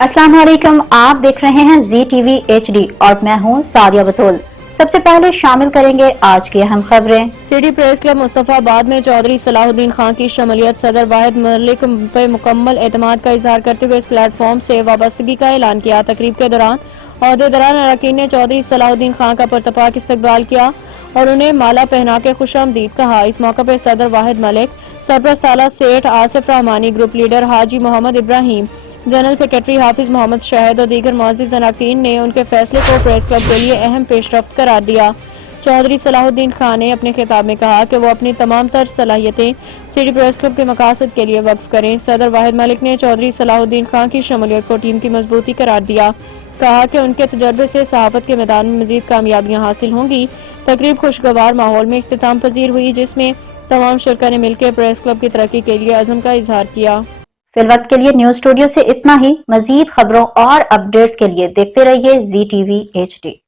अस्सलाम वालेकुम, आप देख रहे हैं ZTV HD और मैं हूं सादिया बतूल। सबसे पहले शामिल करेंगे आज की अहम खबरें। सिटी प्रेस क्लब मुस्तफाबाद में चौधरी सलाहुद्दीन खान की शमूलियत। सदर वाहिद मलिक पे मुकम्मल एतमाद का इजहार करते हुए इस प्लेटफॉर्म से वाबस्तगी का ऐलान किया। तकरीब के दौरान अहदेदारान अरकान ने चौधरी सलाहुद्दीन खान का पुरतपाक इस्तकबाल किया और उन्हें माला पहना के खुशामदीद कहा। इस मौके पर सदर वाहिद मलिक, सरपरस्त आला सेठ आसिफ रहमानी, ग्रुप लीडर हाजी मोहम्मद इब्राहिम, जनरल सेक्रेटरी हाफिज मोहम्मद शाहिद और दीगर मुअज़्ज़िज़ अरकान ने उनके फैसले को प्रेस क्लब के लिए अहम पेशरफ्त करार दिया। चौधरी सलाहुद्दीन खान ने अपने खिताब में कहा कि वो अपनी तमाम तर सलाहियतें सिटी प्रेस क्लब के मकासद के लिए वक्फ करें। सदर वाहिद मलिक ने चौधरी सलाहुद्दीन खान की शमूलियत को टीम की मजबूती करार दिया। कहा कि उनके तजर्बे से सहाफत के मैदान में मजीद कामयाबियां हासिल होंगी। तकरीब खुशगवार माहौल में इख्तिताम पजीर हुई, जिसमें तमाम शुरका ने मिलकर प्रेस क्लब की तरक्की के लिए अज़म का इजहार किया। फिलवक्त के लिए न्यूज स्टूडियो से इतना ही। मजीद खबरों और अपडेट्स के लिए देखते रहिए ZTV HD।